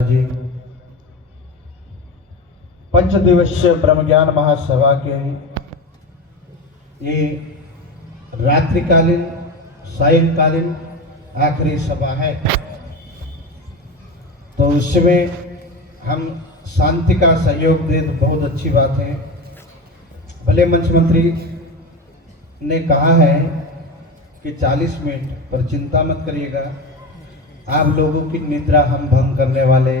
जी पंचदिवसीय ब्रह्म ज्ञान महासभा के ये रात्रिकालीन सायंकालीन आखिरी सभा है, तो उसमें हम शांति का सहयोग दें तो बहुत अच्छी बात है। भले मंच मंत्री ने कहा है कि 40 मिनट, पर चिंता मत करिएगा, आप लोगों की निद्रा हम भंग करने वाले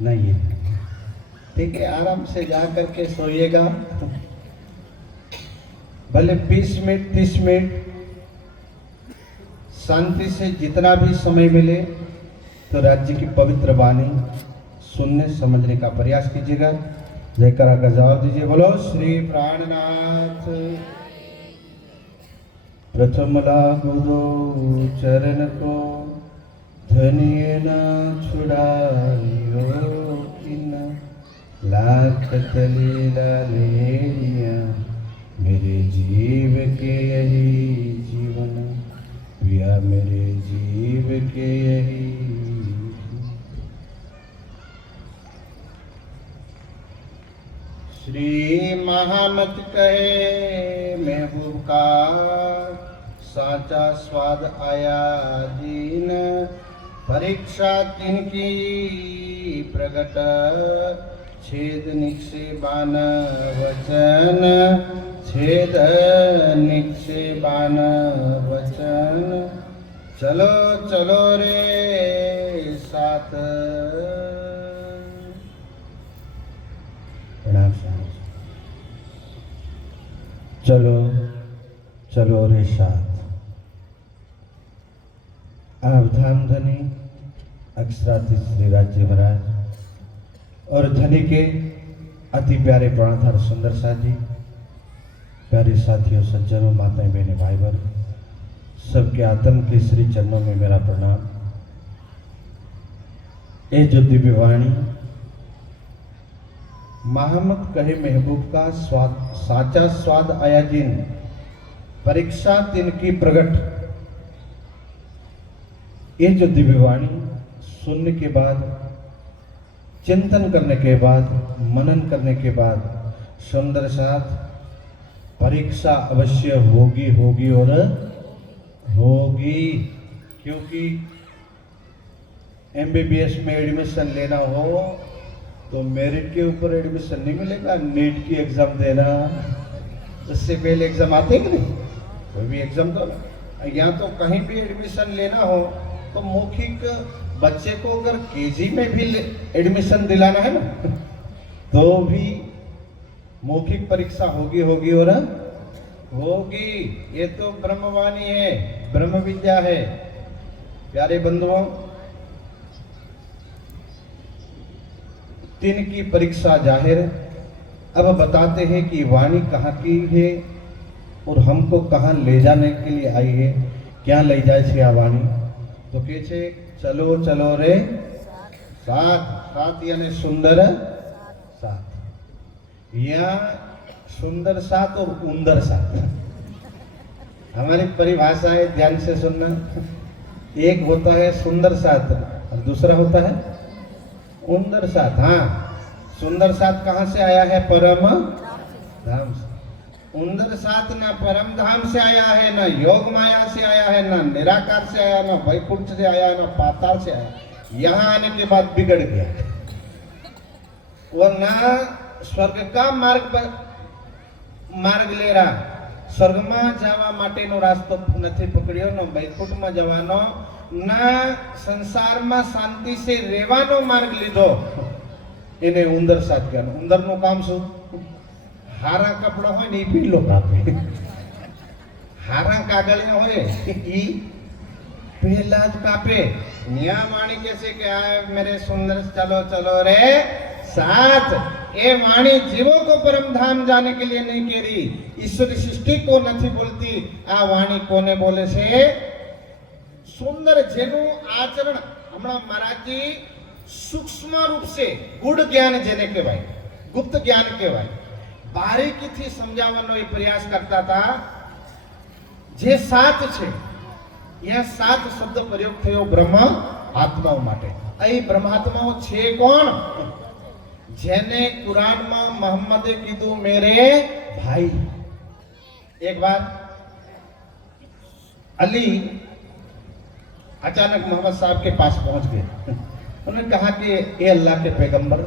नहीं है। ठीक है, आराम से जा करके सोइएगा। भले 20 मिनट 30 मिनट शांति से जितना भी समय मिले तो राज्य की पवित्र वाणी सुनने समझने का प्रयास कीजिएगा। जयकारा का जवाब दीजिए। बोलो श्री प्राणनाथ। प्रथम लागू दो चरण को धनिये न छुड़ाइयो किन, लाख तलीला लेलिया मेरे जीव के यही जीवन, प्रिया मेरे जीव के यही। श्री महामत कहे महबूब का साचा स्वाद आया दीन, परीक्षा तिनकी प्रगट छेद निक्षे बान वचन, छेद निक्षे बान वचन। चलो चलो रे साथ, चलो चलो रे साथ। आप धाम धनी अक्षराधीश श्री राज्य महाराज और धनी के अति प्यारे प्राणधार सुंदर साथ जी, प्यारे साथियों, सज्जनों, माताएं, बहने, भाई बहन, सबके आत्म के श्री चरणों में मेरा प्रणाम। ये जो दिव्य वाणी महामत कहे महबूब का स्वाद साचा स्वाद आया जिन, परीक्षा तिनकी प्रगट, ये जो दिव्य वाणी सुनने के बाद, चिंतन करने के बाद, मनन करने के बाद सुंदर साथ परीक्षा अवश्य होगी होगी और होगी। क्योंकि MBBS में एडमिशन लेना हो तो मेरिट के ऊपर एडमिशन नहीं मिलेगा, नीट की एग्जाम देना, उससे पहले एग्जाम आते कि नहीं, कोई भी एग्जाम तो या तो कहीं भी एडमिशन लेना हो तो मौखिक बच्चे को अगर KG में भी एडमिशन दिलाना है ना, तो भी मौखिक परीक्षा होगी होगी और होगी। ये तो ब्रह्मवाणी है, ब्रह्म विद्या है। प्यारे बंधुओं, 3 की परीक्षा जाहिर। अब बताते हैं कि वाणी कहाँ की है और हमको कहाँ ले जाने के लिए आई है, क्या ले जाए छे आ वाणी। तो के छे चलो चलो रे साथ, साथ यानी सुंदर साथ, या सुंदर साथ और उंदर साथ। हमारी परिभाषा है, ध्यान से सुनना। एक होता है सुंदर साथ और दूसरा होता है उंदर साथ। हाँ, सुंदर साथ कहाँ से आया है? परम धाम से। उंदर साथ ना परम धाम से आया है, ना योग माया से आया है, ना निराकार से आया, ना वैकुंठ से आया, ना पाताल से आया। यहाँ आने के बाद बिगड़ गया, और ना स्वर्ग का मार्ग ले रहा। स्वर्ग में जावा माटेनो रास्तो नहीं पकड़ियो, न वैकुंठ में जवानो, न संसार में शांति से रेवानो मार्ग लीधो। इने उंदर साथ कहनो। उंदर नो काम शू? हारा कपड़ा होय ने पीलो कापे, हारा कागळिया होय ई पहला ज कापे। निया वाणी कैसे के आए मेरे सुंदर चलो चलो रे साथ। ये वाणी जीवों को परम धाम जाने के लिए नहीं कह रही, ईश्वर सृष्टि को नहीं बोलती। आ वाणी कोने बोले से? सुंदर जेनु आचरण हमणा महाराज जी सूक्ष्म रूप से गुड़ ज्ञान जेने कहेवाय, गुप्त ज्ञान कहेवाय, बारीकीथी समजावવાનો એ પ્રયાસ કરતા હતા। જે 7 છે, यहाँ 7 शब्द प्रयोग थयो ब्रह्म आत्माओं माटे। અહીં બ્રહ્માત્માઓ છે કોણ? જેને કુરાનમાં મોહમ્મદે કીધું મેરે ભાઈ. एक बार अली अचानक मोहम्मद साहब के पास पहुंच गए. उन्होंने कहा कि ये अल्लाह के पैगंबर,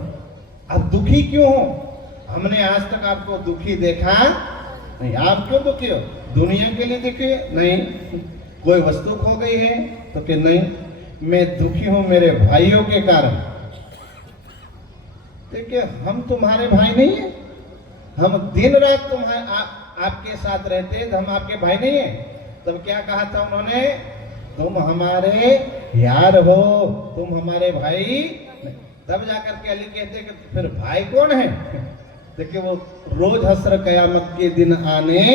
आप दुखी क्यों हो? हमने आज तक आपको दुखी देखा नहीं. आप क्यों दुखी हो? दुनिया के लिए दुखी? नहीं. कोई वस्तु खो गई है तो कि नहीं, मैं दुखी हूं मेरे भाइयों के कारण. देखिए, हम तुम्हारे भाई नहीं है? हम दिन रात आपके साथ रहते हैं, हम आपके भाई नहीं है? तब क्या कहा था उन्होंने? तुम हमारे यार हो, तुम हमारे भाई. तब जाकर के अली कहते कि फिर भाई कौन है? देखिए, वो रोज हस्र कयामत के दिन आने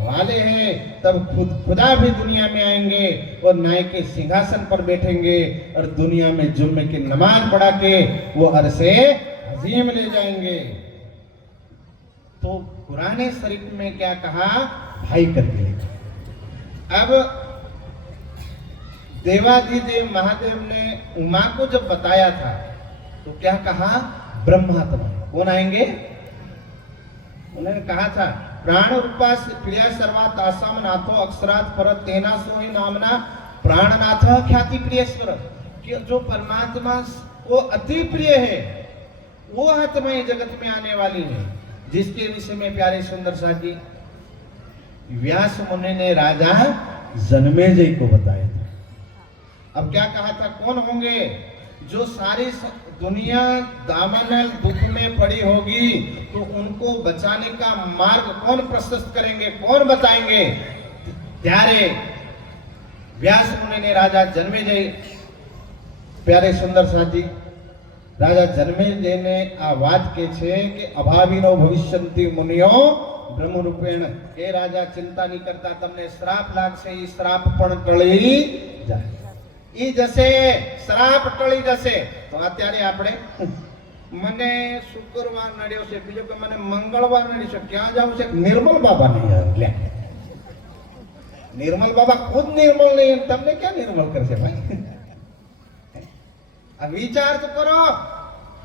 वाले हैं. तब खुदा भी दुनिया में आएंगे और न्याय के सिंहासन पर बैठेंगे और दुनिया में जुम्मे की नमाज पढ़ा के वो अरसे अजीम ले जाएंगे. तो कुरान शरीफ में क्या कहा? भाई करके लिखा. अब देवाधिदेव महादेव ने उमा को जब बताया था तो क्या कहा? ब्रह्मात्मा. कौन आएंगे? उन्होंने कहा था प्राण रूपा प्रिया सर्वात आसाम नाथो अक्षरात परत तेना सोहि नामना प्राणनाथ ख्याति प्रियेश्वर. कि जो परमात्मा वो अति प्रिय है, वो आत्माएं जगत में आने वाली है, जिसके विषय में प्यारे सुंदर सा जी व्यास मुनि ने राजा जन्मेजय को बताया था. अब क्या कहा था? कौन होंगे? जो सारी दुनिया दामन दुख में पड़ी होगी तो उनको बचाने का मार्ग कौन प्रशस्त करेंगे, कौन बताएंगे? प्यारे व्यास मुनि ने राजा जन्मेजय, प्यारे सुंदर सा जी राजा जन्मेजय ने आ बात के छे कि अभावीनो भविष्यन्ति मुनियो ब्रह्म रूपेण. ए राजा चिंता नहीं करता, तमने श्राप लागशे, ई श्राप पण टળી જાય. ઈ જશે, શ્રાપ ટળી જશે. તો અત્યારે આપણે મને શુક્રવાર નડ્યો છે, બીજો કે મને મંગળવાર નડ્યો છે, ક્યાં જાવું છે? નિર્મલ બાબા નહીં આવે. निर्मल बाबा खुद निर्मल नहीं है, तमने क्या निर्मल कर से भाई? अब विचार तो करो.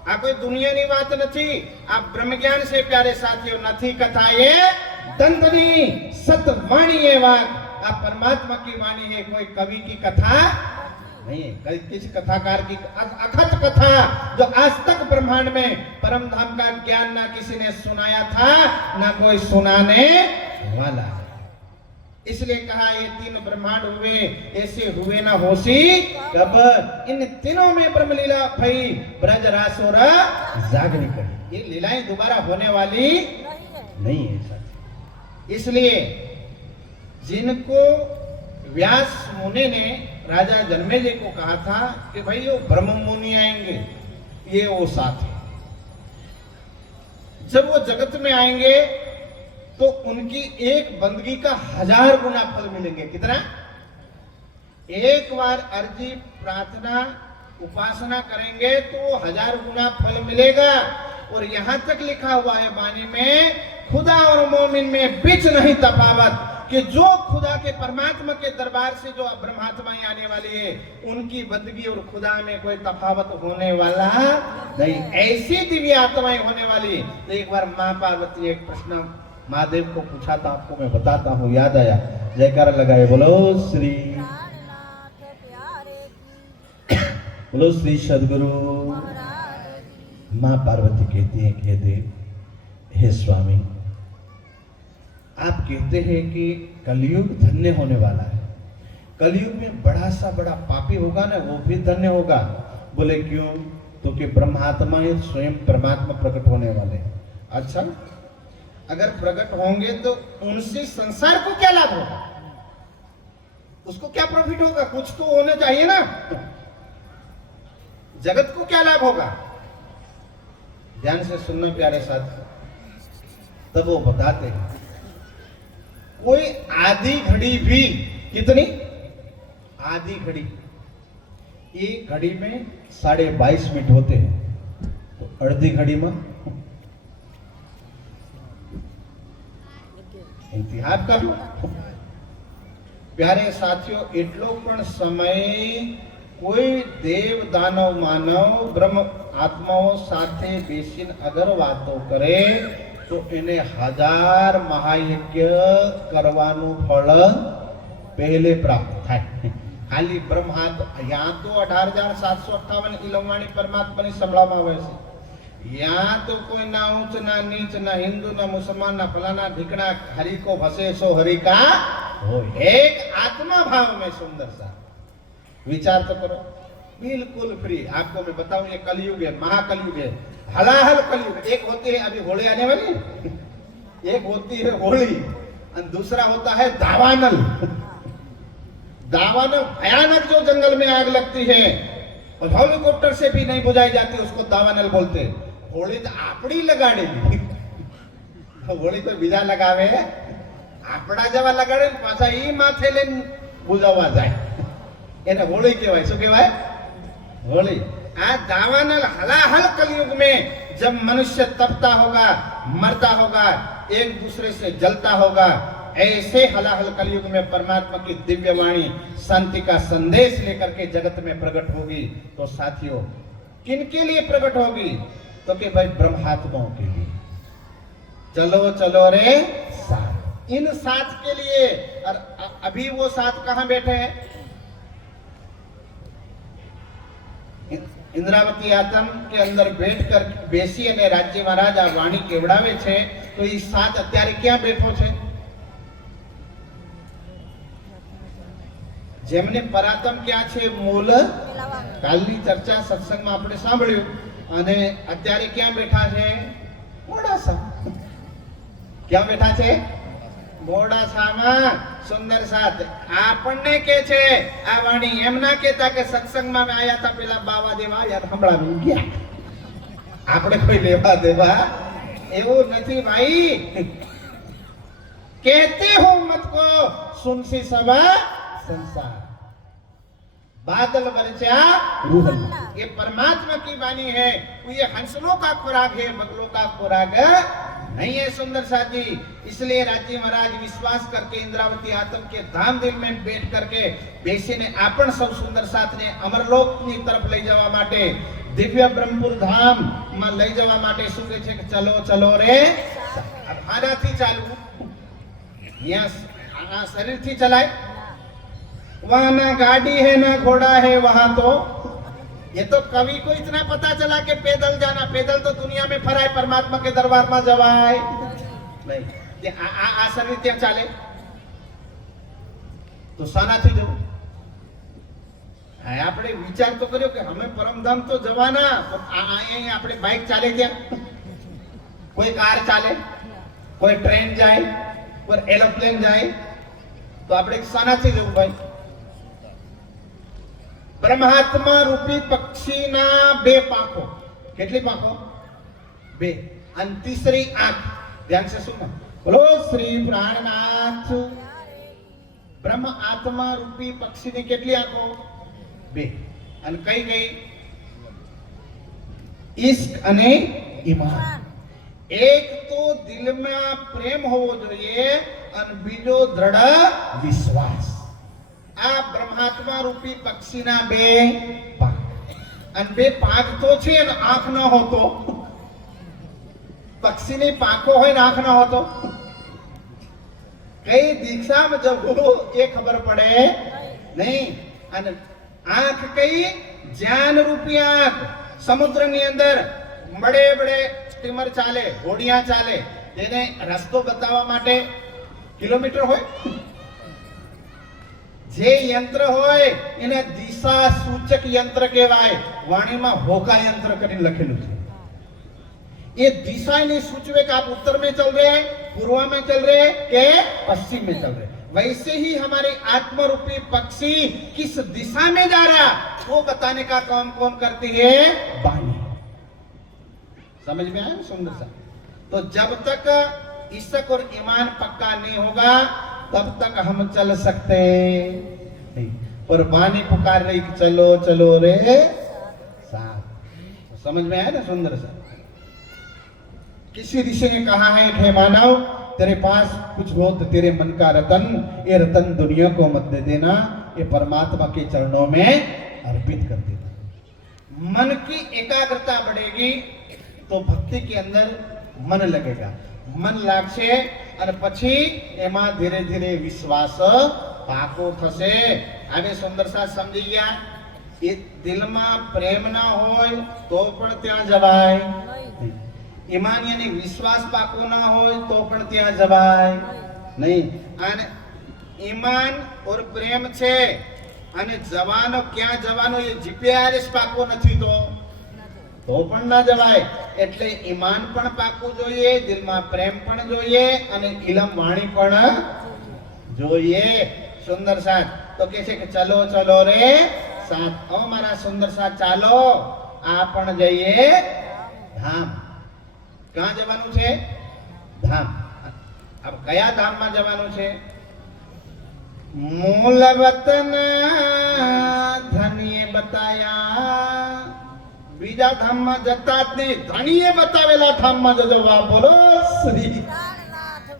आ कोई दुनिया की बात नहीं, आप ब्रह्म ज्ञान से प्यारे साथियों नहीं कथा ये दंतनी सतवाणी है वाक. आप परमात्मा की वाणी है, कोई कवि की कथा नहीं है, किसी कथाकार की अखत कथा जो आज तक ब्रह्मांड में परम धाम का ज्ञान ना किसी ने सुनाया था ना कोई सुनाने वाला. इसलिए कहा ये तीन ब्रह्मांड हुए, ऐसे हुए ना होशी कब. इन तीनों में ब्रह्म लीला भई ब्रज रासोर जागनी करी. ये लीलाएं दोबारा होने वाली नहीं है सर. इसलिए जिनको व्यास मुनि ने राजा जन्मेजय को कहा था कि भाई वो ब्रह्म मुनि आएंगे, ये वो साथ है. जब वो जगत में आएंगे तो उनकी एक बंदगी का 1000 गुना फल मिलेंगे. कितना? एक बार अर्जी प्रार्थना उपासना करेंगे तो 1000 गुना फल मिलेगा. और यहां तक लिखा हुआ है वाणी में, खुदा और मोमिन में बीच नहीं तफावत. कि जो खुदा के परमात्मा के दरबार से जो ब्रह्मात्माएं आने वाली है उनकी बंदगी और खुदा में कोई तफावत होने वाला नहीं. ऐसी दिव्य आत्माएं होने वाली. तो एक बार माँ पार्वती एक प्रश्न महादेव को पूछा था, आपको मैं बताता हूँ, याद आया. जयकारा लगाए बोलो श्री, बोलो श्री सदगुरु. माँ पार्वती कहती है कि देव, हे स्वामी, आप कहते हैं कि कलयुग धन्य होने वाला है. कलयुग में बड़ा सा बड़ा पापी होगा ना, वो भी धन्य होगा. बोले क्यों? तो कि ब्रह्मात्मा स्वयं परमात्मा प्रकट होने वाले. अच्छा, अगर प्रकट होंगे तो उनसे संसार को क्या लाभ होगा? उसको क्या प्रॉफिट होगा? कुछ तो होना चाहिए ना. जगत को क्या लाभ होगा? ध्यान से सुनना प्यारे साथ. तब वो बताते हैं कोई आधी घड़ी भी, कितनी आधी घड़ी, एक घड़ी में 22.5 मिनट होते हैं, तो अर्धी घड़ी में इंतजार कर लो. प्यारे साथियों, એટલો પણ સમય કોઈ દેવ દાનવ માનવ બ્રહ્મ આત્માઓ સાથે બેસીને અગર વાતો કરે તો એને 1000 મહાયજ્ઞ કરવાનું ફળ પહેલે પ્રાપ્ત થાય. ખાલી બ્રહ્માત यहाँ तो 18,758 इलवाणी परमात्मा ની સંભળામાં આવે છે. यहाँ तो कोई ना ऊंच ना नीच ना हिंदू ना मुसलमान ना फलाना ढिकना हरि को भसे सो हरि का हो. एक आत्मा भाव में सुंदर सा विचार तो करो. बिल्कुल फ्री. आपको मैं बताऊं ये कलयुग है, महाकलयुग है, हलाहल कलयुग. एक होती है अभी होली आने वाली, एक होती है होली और दूसरा होता है दावानल. दावानल भयानक जो जंगल में आग लगती है और हेलीकॉप्टर से भी नहीं बुझाई जाती, उसको दावानल बोलते. होली तो आपड़ी लगाड़ेगी. होली तो बीजा लगावे, आपड़ा जवा लगाड़े पाछा ई माथे लेन बुझावा जाए. એને હોળી કહેવાય. શું કહેવાય? होली. आ दावानल हलाहल कलयुग में जब मनुष्य तपता होगा, मरता होगा, एक दूसरे से जलता होगा, ऐसे हलाहल कलयुग में परमात्मा की दिव्य वाणी शांति का संदेश लेकर के जगत में प्रकट होगी. तो साथियों किनके लिए प्रकट होगी? तो कि भाई ब्रह्मात्माओं के लिए. चलो चलो रे साथ. इन साथ के लिए. और अभी वो साथ कहां बैठे हैं? इंद्रावती आश्रम के अंदर बैठकर बेसी અને રાજ્ય મહારાજ આ વાણી કેવડાવે છે. તો એ સાત અત્યારે ક્યાં બેઠો છે? જેમને પરાતમ ક્યાં છે? મૂળ. કાલની ચર્ચા સત્સંગમાં આપણે સાંભળ્યું. અને અત્યારે ક્યાં બેઠા છે? મોડાસા. ક્યાં બેઠા છે? મોડાસામાં સુંદર સાથ. આપણને કે છે આ વાણી. એમ ના કહેતા કે સત્સંગમાં મેં આયા હતા પેલા બાવા દેવા યાર સંભળાવી ગયા, આપણે કોઈ લેવા દેવા એવું નથી ભાઈ. कहते हो मत को सुनसी सवा संसार बादल बरचा रूहल. ये परमात्मा की वाणी है. ये हंसलों का खुराक है, बगलों का खुराक नहीं है. सुंदर साथ जी इसलिए राज्य महाराज विश्वास करके इंद्रावती आश्रम के धाम दिल में बैठ करके बेसी ने आपण सब सुंदर साथ ने अमरलोक की तरफ लई जवा माटे, दिव्य ब्रह्मपुर धाम में लई जवा माटे શું કહે છે કે ચલો ચલો રે. આનાથી ચાલુ. यहाँ शरीर थी चलाए. वहां ना गाड़ी है ना घोड़ा है. वहां तो ये तो कवि को इतना पता चला कि पैदल जाना. पैदल तो दुनिया में फराय, परमात्मा के दरबार में जवाय नहीं. आ शरीर ત્યાં ચાલે તો શાનાથી જવું? આપણે વિચાર તો કર્યો કે અમે પરમધામ તો જવાના, અહીંયા આપણે બાઇક ચાલે, ત્યાં કોઈ કાર ચાલે, કોઈ ટ્રેન જાય, કોઈ એરોપ્લેન જાય, તો આપણે શાનાથી જવું ભાઈ? ब्रह्मात्मा रूपी पक्षी ना 2 पाखो. કેટલી પાખો? 2. અને तीसरी आंख. ध्यान से सुनो. बोलो श्री प्राणनाथ. ब्रह्म आत्मा रूपी पक्षी ने કેટલી આંખો? 2. અને કઈ કઈ? इश्क અને ईमान. एक तो दिल में प्रेम होવો જોઈએ અને બીજો દ્રઢ વિશ્વાસ. આ બ્રહ્માત્મા રૂપી પક્ષીના 2 પાંખ. અને 2 પાંખ તો છે અને આંખ ન હોતો. પક્ષીની પાંખો હોય ને આંખ ન હોતો. કઈ દિશામાં જવું એ ખબર પડે નહીં. અને આંખ કઈ? જ્ઞાન રૂપી આંખ. સમુદ્રની અંદર બડે બડે સ્ટીમર ચાલે, હોડિયા ચાલે, તેને રસ્તો બતાવવા માટે કિલોમીટર હોય. જે યંત્ર હોય એને દિશા સૂચક યંત્ર કહેવાય. વાણીમાં હોકા યંત્ર કરીને લખેલું છે. ये दिशा नहीं सूचवे कि आप उत्तर में चल रहे हैं, पूर्व में चल रहे हैं के पश्चिम में चल रहे हैं. वैसे ही हमारे आत्म रूपी पक्षी किस दिशा में जा रहा वो बताने का काम कौन करती है? वाणी. समझ में आया? सुंदर सा. तो जब तक इश्क और ईमान पक्का नहीं होगा तब तक हम चल सकते नहीं. और वाणी पुकार रही चलो चलो रे साथ. तो समझ में आया ना? सुंदर सा. किसी ऋषि ने कहा है हे मानव, तेरे पास कुछ हो तो तेरे मन का रतन, ये रतन दुनिया को मत दे देना, ये परमात्मा के चरणों में अर्पित कर देना। मन की एकाग्रता बढ़ेगी तो भक्ति के अंदर मन लगेगा। मन लागशे અને પછી એમાં ધીરે ધીરે વિશ્વાસ પાકો થશે। હવે સુંદર સાથ સમજી ગયા? એ દિલમાં પ્રેમ ના હોય તો પણ ત્યાં જવાય ઈમાન યાની વિશ્વાસ પાકો ના હોય તો પણ ત્યાં જવાય નહીં। અને ઈમાન ઓર પ્રેમ છે અને જવાનો ક્યાં જવાનો એ જીપીઆરએસ પાકો નથી તો પણ ના જવાય। એટલે ઈમાન પણ પાકું જોઈએ, દિલમાં પ્રેમ પણ જોઈએ અને ઇલમ વાણી પણ જોઈએ। સુંદર સાથ તો કહે છે કે ચલો ચલો રે સાથ, ઓ મારા સુંદર સાથ ચાલો આપણ જઈએ ધામ। ક્યાં જવાનું છે? ધામ। अब કયા ધામમાં જવાનું છે? મૂળ વતન ધન્ય બતાયા, બીજા ધામમાં જતા જ નહીં, ધણીએ બતાવેલા ધામમાં જજો। વાહ બોલો શ્રી।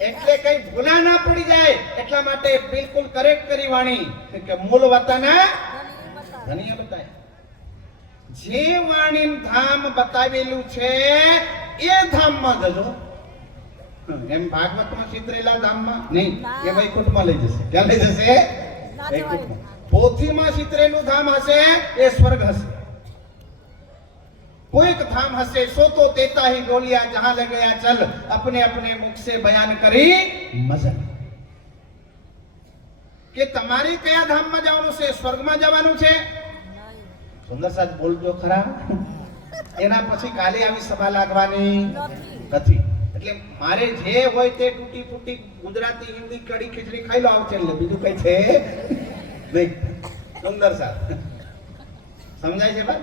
એટલે કઈ ભૂલા ના પડી જાય એટલા માટે બિલકુલ કરેક્ટ કરી વાણી કે મૂળ વતન ધણીએ બતાયા। જે વાણી ધામ બતાવેલું છે એ ધામમાં જજો। એમ ભાગવતમાં ચિતરેલા ધામમાં નહીં, એ વૈકુંઠમાં લઈ જશે। ક્યાં લઈ જશે? વૈકુંઠમાં। પોથીમાં ચિતરેલું ધામ હશે એ સ્વર્ગ હશે। कोई धाम हसे सो तो देता ही बोलिया, जहां ले गया चल अपने अपने मुख से बयान करी मजल। के तमारी कया धाम में जवानुं छे? स्वर्ग में जवानुं छे? सुंदर साथ बोलजो खरा। एना पछी काले आवी सभा लागवानी नथी। એટલે મારે જે હોય તે તૂટી ફૂટી ગુજરાતી હિન્દી કડી ખીચડી ખાઈ લો આવશે, એટલે બીજું કઈ છે નહીં। સુંદર સાથ સમજાય છે બાદ?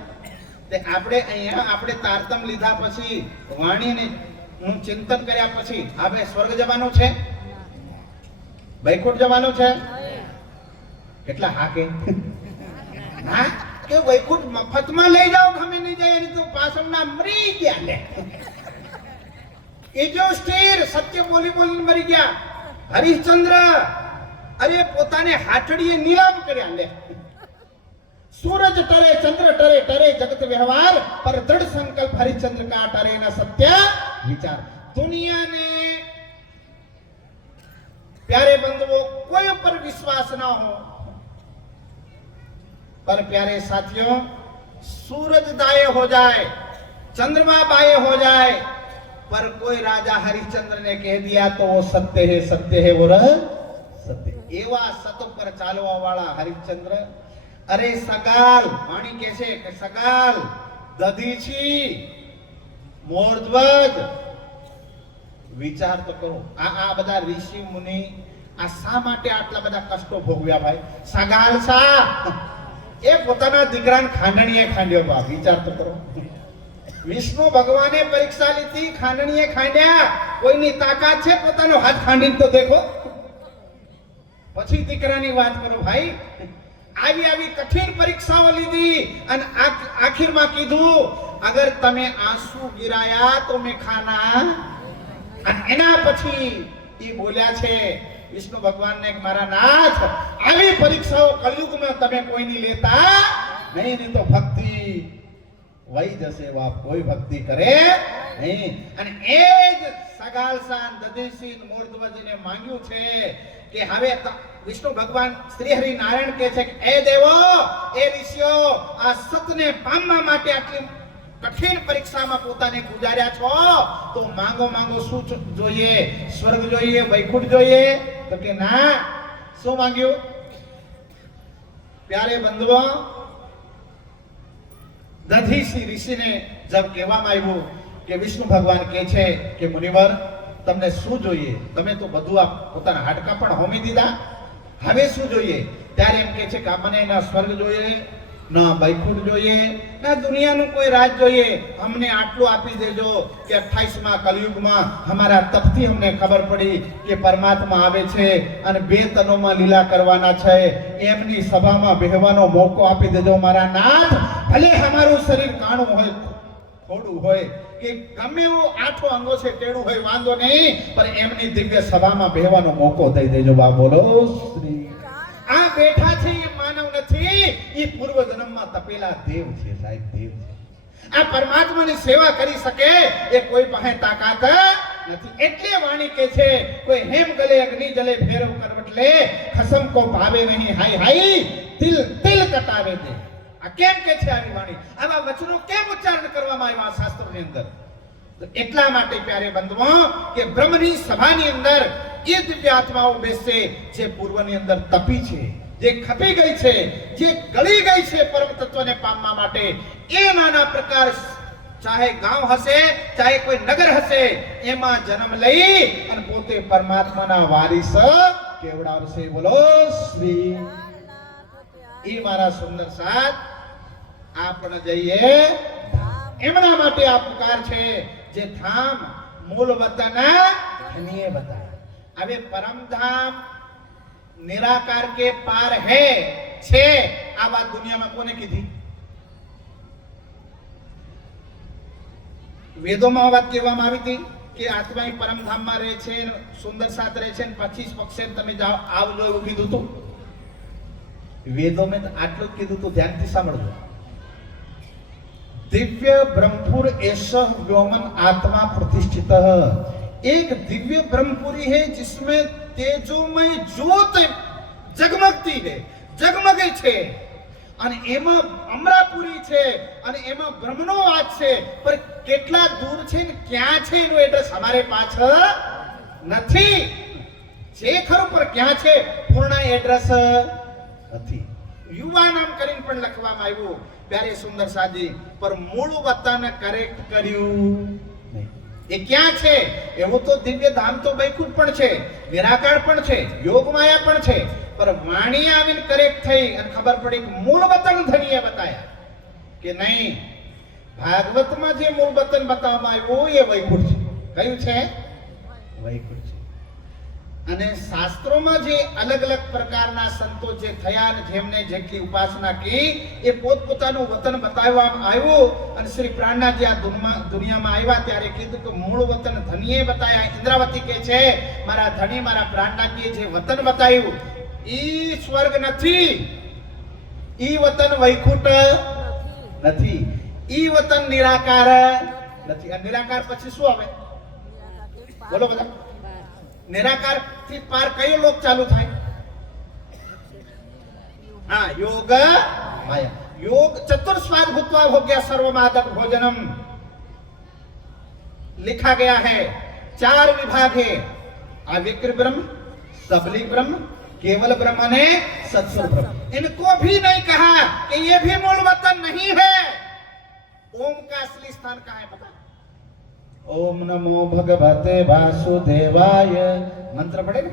તે આપણે અહીંયા આપણે તારતમ લીધા પછી વાણીને નું ચિંતન કર્યા પછી હવે સ્વર્ગ જવાનું છે, વૈકુંઠ જવાનું છે? કેટલા હા કે ના કે વૈકુંઠ મફતમાં લઈ જાઓ, ગમે નહીં જાય એની તો પાછળના મરી ગયા લે। એ જો સ્થિર સત્ય બોલી બોલી મરી ગયા। હરિશ્ચંદ્ર અરે પોતાને હાથડીએ નીલામ કર્યા લે। सूरज टरे चंद्र टरे टरे जगत व्यवहार, पर दृढ़ संकल्प हरिश्चंद्र का टरे न सत्य विचार। दुनिया ने प्यारे बंधुओं कोई पर विश्वास ना हो, पर प्यारे साथियों सूरज दाए हो जाए, चंद्रमा बाए हो जाए, पर कोई राजा हरिश्चंद्र ने कह दिया तो वो सत्य है वो सत्य। एवा सत पर चालवा वाला हरिश्चंद्र। अरे सगाल वाणी कैसे कि सगाल दधीची मोरध्वज विचार तो करो। आ बधा ऋषि मुनि आ शा माटे आटला बधा कष्टो भोगव्या भाई? सगाल सा ए पोताना दीकराने खांडणीए खांड्यो। बा विचार तो करो। विष्णु भगवाने परीक्षा लीधी, खांडणीए खांड्या। कोईनी ताकात छे पोतानो हाथ खांडीने तो देखो, પછી દીકરાની વાત કરો ભાઈ। આવી આવી કઠિન પરીક્ષાઓ લીધી અને આખિરમાં કીધું અગર તમે આંસુ ગિરાયા તો મેં ખાના। એના પછી એ બોલ્યા છે વિષ્ણુ ભગવાનને કે મારા નાથ આવી પરીક્ષાઓ કલયુગમાં તમે કોઈની લેતા નહીં, નહીં તો ભક્તિ વહી જશે। બાપ કોઈ ભક્તિ કરે નહીં। અને એ જ સગાલસાન દધીસીન મૂર્ધવજીને માંગ્યું છે કે હવે विष्णु भगवान श्री हरि नारायण के छे कि ए देवो ए ऋषियो आ सतने पामवा माटे आटली कठिन परीक्षा में पोताने गुजार्या छो तो मांगो मांगो शू जोईए? स्वर्ग जोईए, वैकुंठ जोईए? तो के ना शू मांग्यो? प्यारे बंधुओं दधीसी ऋषि ने जब कहेवामां आव्युं कि विष्णु भगवान कहे छे कि मुनिवर तमने शू जोईए? तमे तो बधुं आ पोताना हाडका पण होमी दीधा, હવે શું જોઈએ? ત્યારે એમ કહે છે કે મને ના સ્વર્ગ જોઈએ, ના વૈકુંઠ જોઈએ, ના દુનિયાનું કોઈ રાજ જોઈએ। અમને આટલું આપી દેજો કે 28મા કલયુગમાં અમારા તપથી અમને ખબર પડી કે પરમાત્મા આવે છે અને બે તનોમાં લીલા કરવાના છે। એમની સભામાં બેહવાનો મોકો આપી દેજો મારા નાથ। ભલે અમારું શરીર કાણું હોય, થોડું હોય કે ગમે એવું 8 અંગો છે ટેડું હોય વાંધો નહીં, પણ એમની દિવ્ય સભામાં બેહવાનો મોકો દઈ દેજો। બા બોલો શ્રી। આ બેઠા છે એ માનવ નથી, એ પૂર્વ જન્મમાં તપેલા દેવ છે સાહેબ, દેવ છે. આ પરમાત્માની સેવા કરી શકે એ કોઈ પાસે તાકાત નથી. એટલે વાણી કે છે કોઈ હેમ ગલે અગ્નિ જલે ફેરવ કરવટલે ખસમ કો ભાવે નહીં હાય હાય તિલ તિલ કટાવે દે. આ કેમ કે છે આવી વાણી? આવા વચનો કેમ ઉચ્ચારણ કરવામાં આવ્યા શાસ્ત્રોની અંદર? એટલા માટે પ્યારે બંધુઓ કે બ્રહ્મની સભાની અંદર એ દિવ્ય આત્માઓ બેસે જે પૂર્વની અંદર તપી છે, જે ખપી ગઈ છે, જે ગળી ગઈ છે પરમ તત્વને પામવા માટે. એ નાના પ્રકાર ચાહે ગામ હશે ચાહે કોઈ નગર હશે એમાં જન્મ લઈ અને પોતે પરમાત્માના વારિસ કેવડાવશે. બોલો શ્રી. એ મારા સુંદર સાથ આપણે જઈએ એમના માટે આ પુકાર છે જે ધામ મૂળ વતન ધન્ય બતાવે. હવે પરમધામ નિરાકાર કે પાર હે છે આ વાત દુનિયામાં કોને કીધી? વેદોમાં વાત કહેવામાં આવી હતી કે આત્મા એ પરમધામમાં રહે છે, સુંદર સાથ રહે છે, 25 પક્ષે તમે જાઓ આવજો એવું કીધું હતું. વેદોમાં આટલું જ કીધું હતું. ધ્યાનથી સાંભળજો. दिव्य ब्रह्मपुर ऐसा व्योमन आत्मा प्रतिष्ठित एक दिव्य ब्रह्मपुरी है जिसमें तेजोमय ज्योत जगमगती है, जगमगे छे. અને એમાં અમરાપુરી છે અને એમાં બ્રહ્મનો વાત છે, પણ કેટલા દૂર છે ને ક્યાં છે એનું એડ્રેસ અમારે પાછળ નથી. જે ખરું પર ક્યાં છે પૂર્ણ એડ્રેસ નથી. યુવા નામ કરીને પણ લખવામાં આવ્યું પ્યારે સુંદર સાજી, પર મૂળ વતન કરેક્ટ કર્યું નહીં. એ ક્યાં છે? એવું તો દિવ્ય ધામ તો વૈકુંઠ પણ છે, નિરાકાર પણ છે, યોગ માયા પણ છે, પર વાણી આવીને કરેક્ટ થઈ અને ખબર પડી કે મૂળ વતન ધણીએ બતાયા કે નહીં. ભાગવતમાં જે મૂળ વતન બતાવવામાં આવ્યું એ વૈકુંઠ છે. કયું છે? વૈકુંઠ છે. અને શાસ્ત્રોમાં જે અલગ અલગ પ્રકારના સંતો જે થયા અને જેમને જેટલી ઉપાસના કી એ પોતપોતાનું વતન બતાવવામાં આવ્યું. અને શ્રી પ્રાણનાથજી આ દુનિયામાં આવ્યા ત્યારે કીધું કે મૂળ વતન ધણીએ બતાયા. ઇન્દ્રાવતી કે છે મારા ધણી મારા પ્રાણનાથજીએ જે વતન બતાવ્યું ઈ સ્વર્ગ નથી, ઈ વતન વૈકુંઠ નથી, ઈ વતન નિરાકાર નથી. આ નિરાકાર પછી શું આવે? બોલો બધા. નિરાકાર થી પાર કયો લોક ચાલુ થાય? हाँ योग माया. योग चतुर्स्वाद भूत्वा हो गया सर्वमादक भोजनम लिखा गया है. 4 विभाग है, अविकृत ब्रह्म, सबली ब्रह्म, केवल ब्रह्म ने सत्स्वर ब्रह्म. इनको भी नहीं कहा कि ये भी मूल वतन नहीं है. ओम का असली स्थान कहाँ है पता? ओम नमो भगवते वासुदेवाय मंत्र पढ़े ना,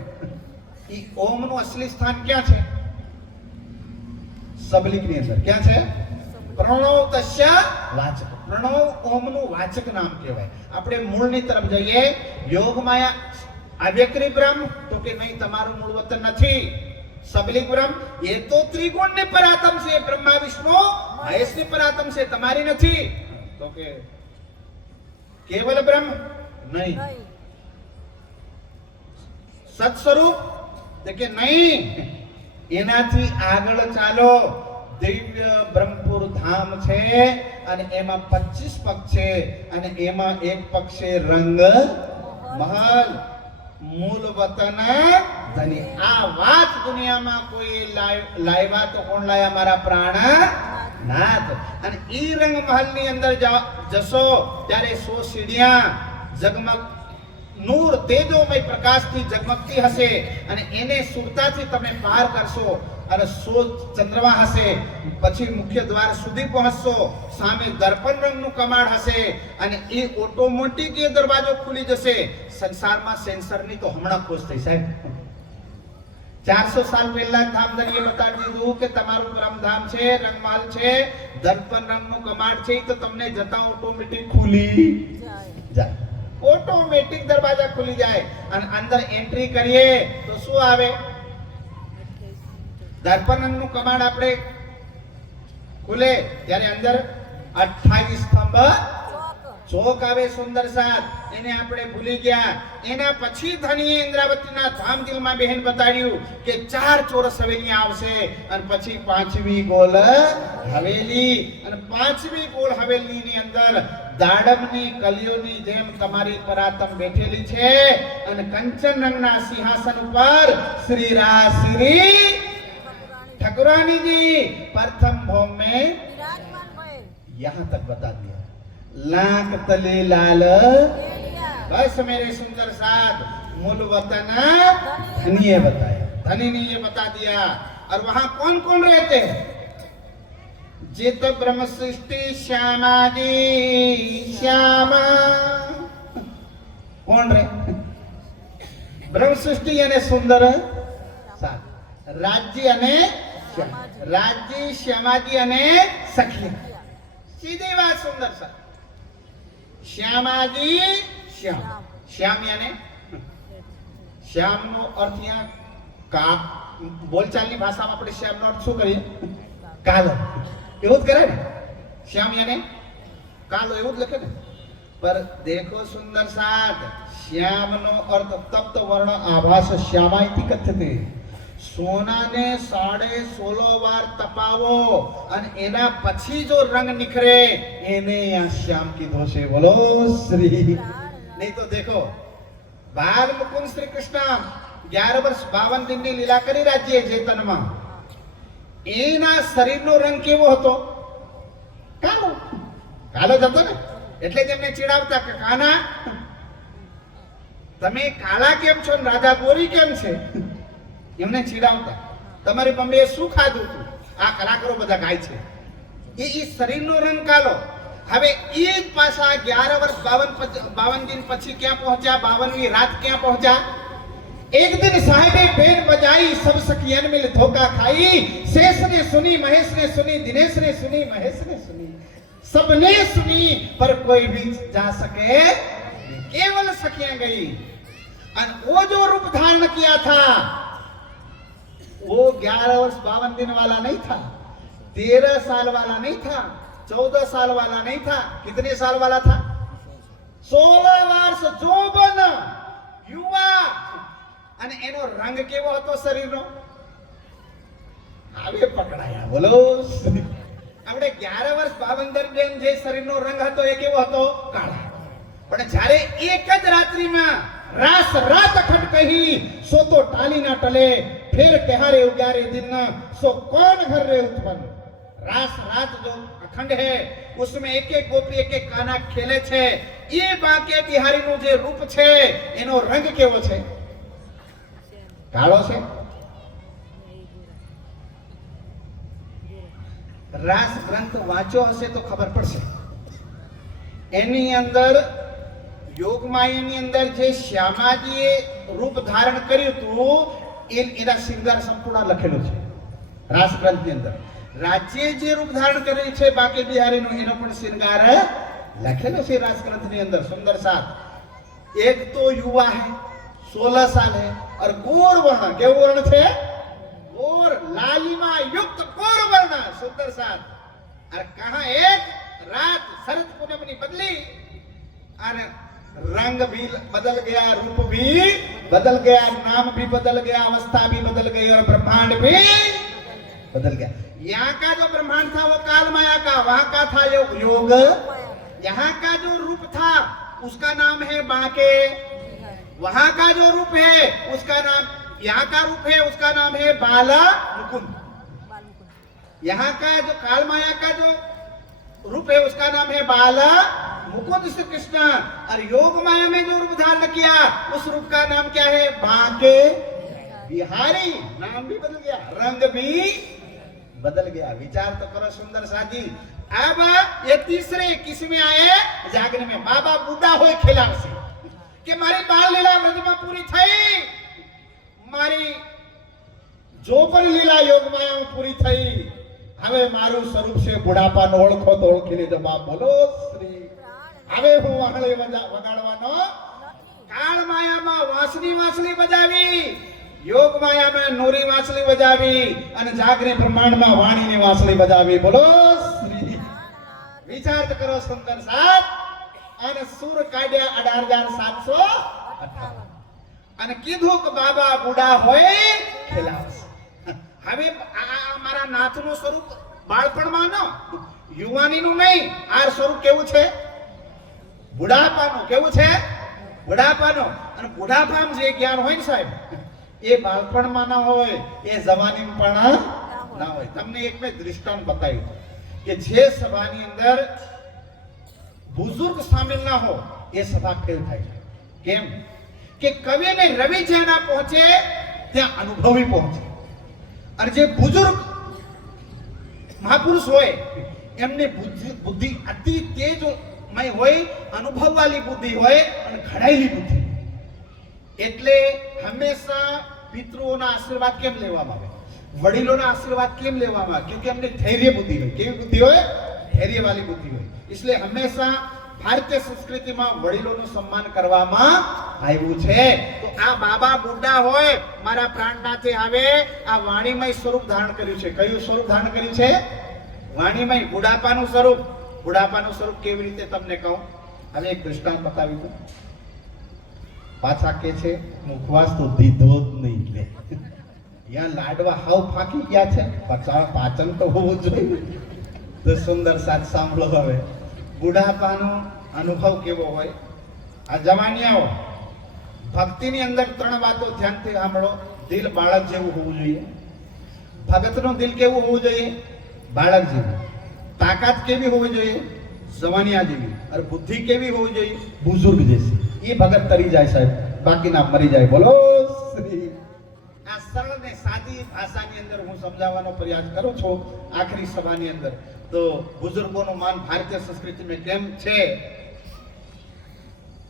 ई ओम નું असली स्थान ક્યાં છે? સબલિક ની અંદર ક્યાં છે? પ્રણવ તસ્ય વાચક. પ્રણવ ઓમ નું વાચક નામ કહેવાય. આપણે મૂળની તરફ જઈએ. યોગ માયા અવ્યક્રી બ્રહ્મ તો કે નહીં, તમારું મૂળ વતન નથી. સબલિક બ્રહ્મ એ તો ત્રિગુણ ની પરાતમ છે, બ્રહ્મા વિષ્ણુ મહેશ ની પરાતમ છે, તમારી નથી. તો કે केवल ब्रह्म नहीं, सत स्वरूप કે નહીં. એનાથી આગળ ચાલો. દિવ્ય બ્રહ્મપુર ધામ છે અને એમાં 25 પક્ષ છે અને એમાં એક પક્ષ છે રંગ મહલ. મૂળ વતન ધની. આ વાત દુનિયામાં કોઈ લાવ્યા તો કોણ લાવ્યા? મારા પ્રાણ નાથ. અને ઈ રંગ મહલ ની અંદર જશો ત્યારે 100 સીડિયા જગમગ નૂર તેજોમય પ્રકાશથી જગમગતી હશે અને એને સુરતાથી તમે પાર કરશો અને 100 ચંદ્રમા હશે. પછી મુખ્ય દ્વાર સુધી પહોંચશો, સામે દર્પણ રંગનું કમાડ હશે અને એ ઓટોમેટિક એ દરવાજો ખુલી જશે. સંસારમાં સેન્સરની તો હમણાં ખોજ થઈ સાહેબ. 400 સાલ પહેલા ધામધણીએ બતાવી દીધું કે તમારું પરમધામ છે, રંગમહલ છે, દર્પણ રંગનું કમાડ છે, તો તમને જતા ઓટોમેટિક ખુલી જાય. ઓટોમેટિક દરવાજા ખુલી જાય અને અંદર એન્ટ્રી કરીએ તો શું આવે? દર્પણ રંગનું કમાડ આપણે ખુલે ત્યારે અંદર 28 સ્તંભ ચોક આવે સુંદર સાત, એને આપણે ભૂલી ગયા. એના પછી ધણીએ ઇન્દ્રાવતીના ધામદિલમાં બહેન બતાડ્યું કે 4 ચોરસ હવેલી આવશે અને પછી 5મી ગોલ હવેલી, અને 5મી ગોળ હવેલીની અંદર દાડમની કલીઓની જેમ તમારી પરાતમ બેઠેલી છે અને કંચન રંગના સિંહાસન ઉપર શ્રી શ્રી ઠાकुरानी जी प्रथम भौम में यहाँ तक बता दिया. लाख तले लाल, बस मेरे सुंदर साथ मूल वतन धनी बताया, धनी ने ये बता दिया. और वहां कौन कौन रहते हैं? जित ब्रह्म सृष्टि श्यामा जी, श्यामा कौन रहे? ब्रह्म सृष्टि यानी सुंदर साथ, राज्य અને રાજ્ય, શ્યામાજી અને સખી. સીધી વાત સુંદર સાથ. શ્યામાજી શ્યામ, શ્યામ યાને શ્યામ નો અર્થ અહીંયા કા બોલચાલની ભાષામાં આપણે શ્યામ નો અર્થ શું કરીએ? કાલો. એવું જ કરે ને, શ્યામ યાને કાલો, એવું જ લખે ને. પર દેખો સુંદર સાથ, શ્યામ નો અર્થ તપ્ત વર્ણ આભાસ શ્યામાઈથી કથ્યતે. સોનાને 16.5 વાર તપાવો અને એના પછી જો રંગ નિખરે એને આ શ્યામ કીધો છે. બોલો શ્રી. નહીં તો દેખો, બાલ મુકુંદ શ્રી કૃષ્ણ 11 વર્ષ 52 દિનની લીલા કરી રાજ્ય ચેતનમાં. એના શરીરનો રંગ કેવો હતો? કાલો. કાલો જ હતો ને. એટલે તેમને ચીડાવતા કે કાના તમે કાલા કેમ છો ને રાજા ગોરી કેમ છે? એમને ચીડાવતા. તમારી મમ્મીએ શું ખાધું હતું? આ કલાકારો બધા ગાય છે. એ શરીરનો રંગ કાલો. હવે એ જ પાછા 11 વર્ષ 52 दिन પછી ક્યાં પહોંચ્યા? 52મી રાત ક્યાં પહોંચ્યા? एक दिन साहिबे बेन बजाई, सब सखियन मिल धोखा खाई. शेष ने सुनी, महेश ने सुनी, दिनेश ने सुनी, महेश ने सुनी, सबने सुनी पर कोई भी जा सके, केवल सखियां गई. और वो जो रूप धारण किया था वो 11 वर्ष 52 दिन वाला नहीं था, 13 साल वाला नहीं था, 14 साल वाला नहीं था. कितने साल वाला था? 16 वर्ष जोबन युवा. અને એનો રંગ કેવો હતો શરીરનો? હવે પકડાયા. બોલો. આપણે 11 વર્ષ 52 દિન જે શરીરનો રંગ હતો એ કેવો હતો? કાળો. પણ જ્યારે એક જ રાત્રિમાં રાસ રાત અખંડ કહી, સો તો ટાલી ના ટલે, ફેર કહારે ઉગ્યારે દિન, સો કોણ ઘર રે ઉત્પન્ન. रास रात जो अखंड है उसमें एक एक गोपी एक एक काना खेले छे. ये बाके बिहारी નું જે રૂપ છે એનો રંગ કેવો છે? કાળો છે. રાસ ગ્રંથ વાંચો હશે તો ખબર પડશે. એની અંદર યોગમાયાની અંદર જે શ્યામાજીએ રૂપ ધારણ કર્યું હતું એના શૃંગાર સંપૂર્ણ લખેલું છે રાસ ગ્રંથની અંદર. રાજ્ય જે રૂપ धारण करें छे बाके बिहारी नो एनो पण श्रृंगार लखेलो छे रास ग्रंथ ની અંદર. सुंदर साथ. एक तो युवा है, 16 साल है और गोर वर्ण. केवो वर्ण छे? गोर, लालिमा युक्त गोर वर्ण. सुंदर साथ. और कहां एक रात शरद पूनम ની बदली और रंग भी बदल गया, रूप भी बदल गया, नाम भी बदल गया, अवस्था भी बदल गई और ब्रह्मांड भी बदल गया. यहाँ का जो ब्रह्मांड था वो काल माया का, वहां का था योग. यहाँ का जो रूप था उसका नाम है बाके. वहां का जो रूप है उसका नाम, यहाँ का रूप है उसका नाम है बाला मुकुंद. यहाँ का जो काल माया का जो रूप है उसका नाम है बाला मुकुंद श्री कृष्ण. और योग माया में जो रूप धारण किया उस रूप का नाम क्या है? बाके बिहारी. नाम भी बदल गया, रंग भी बदल गया. विचार तो करो सुंदर साजी. अब ये तीसरे किस्में आए जागने में. बाबा बूढ़ा हो खिलाड़ से कि मारी बाल लीला व्रज में पूरी थई, मारी जोपन लीला योग माया में पूरी थई. હવે મારું સ્વરૂપ છે બુઢાપાનો ઓળખો તો ઓળખી લેજો. બાપ બોલો શ્રી. હવે હું વાહળે વગાડવાનો. કાળ માયામાં વાંસળી બજાવી, योग माया में नूरी वांसली बजावी અને જાગરે બ્રહ્માંડમાં વાણીની વાંસળી બજાવી. બોલો શ્રી. વિચાર કરો સુંદર સાથ. અને સુર કાઢ્યા 18,758 અને કીધું કે બાબા બુડા હોય ખેલાવશે. હવે આ મારા નાથનું સ્વરૂપ બાળપણમાં ન, યુવાનીનું નહીં, આ સ્વરૂપ કેવું છે? બુઢાપાનું. કેવું છે? બુઢાપાનું. અને બુઢાપામાં જે જ્ઞાન હોય ને સાહેબ, એ બાળપણમાં ના હોય, એ જવાનીમાં પણ ના હોય. તમને એક મેં દૃષ્ટાંત બતાવ્યું કે જે સભાની અંદર બુઝુર્ગ સામેલ ના હો એ સભા ફેલ થાય છે. કેમ કે કવિને રવિ જ્યાં ના પહોંચે ત્યાં અનુભવી પહોંચે. અને જે બુઝુર્ગ મહાપુરુષ હોય એમને બુદ્ધિ અતિ તેજમય હોય, અનુભવ વાળી બુદ્ધિ હોય અને ઘડાયેલી બુદ્ધિ. એટલે હંમેશા પિતૃઓના આશીર્વાદ કેમ લેવામાં આવે, વડીલોના આશીર્વાદ કેમ લેવામાં આવે? કેમ કે એમને ધૈર્ય બુદ્ધિ હોય. કેવી બુદ્ધિ હોય? ધૈર્ય વાળી બુદ્ધિ હોય. એટલે હંમેશા ભારતીય સંસ્કૃતિમાં વડીલોનું સન્માન કરવામાં આવ્યું છે. તો આ બાબા બુઢા હોય મારા પ્રાણનાથે આવે આ વાણીમય સ્વરૂપ ધારણ કર્યું છે. કયું સ્વરૂપ ધારણ કર્યું છે? વાણીમય. બુઢાપાનું સ્વરૂપ. બુઢાપાનું સ્વરૂપ કેવી રીતે તમને કહું. હવે એક દૃષ્ટાંત બતાવી દઉં. પાછા કે છે મુખવાસ તો દીધો જ નહીં લે. યા લાડવા હાવ ફાકી ગયા છે, પાચન તો હોવું જોઈએ. તો સુંદર સાથ સાંભળો. હવે બુઢાપાનો અનુભવ કેવો હોય. આ જવાનિયાઓ ભક્તિની અંદર 3 વાતો ધ્યાનથી સાંભળો. દિલ બાળક જેવું હોવું જોઈએ. ભગતનું દિલ કેવું હોવું જોઈએ? બાળક જેવું. તાકાત કેવી હોવી જોઈએ? જવાનિયા જેવી. અને બુદ્ધિ કેવી હોવી જોઈએ? બુઝુર્ગ જેવી. એ ભગત તરી જાય સાહેબ, બાકીના મરી જાય. બોલો શ્રી. આ સરળ ને સાદી ભાષાની અંદર હું સમજાવવાનો પ્રયાસ કરું છું આખરી સભાની અંદર. તો બુઝુર્ગોનું માન ભારતીય સંસ્કૃતિમાં કેમ છે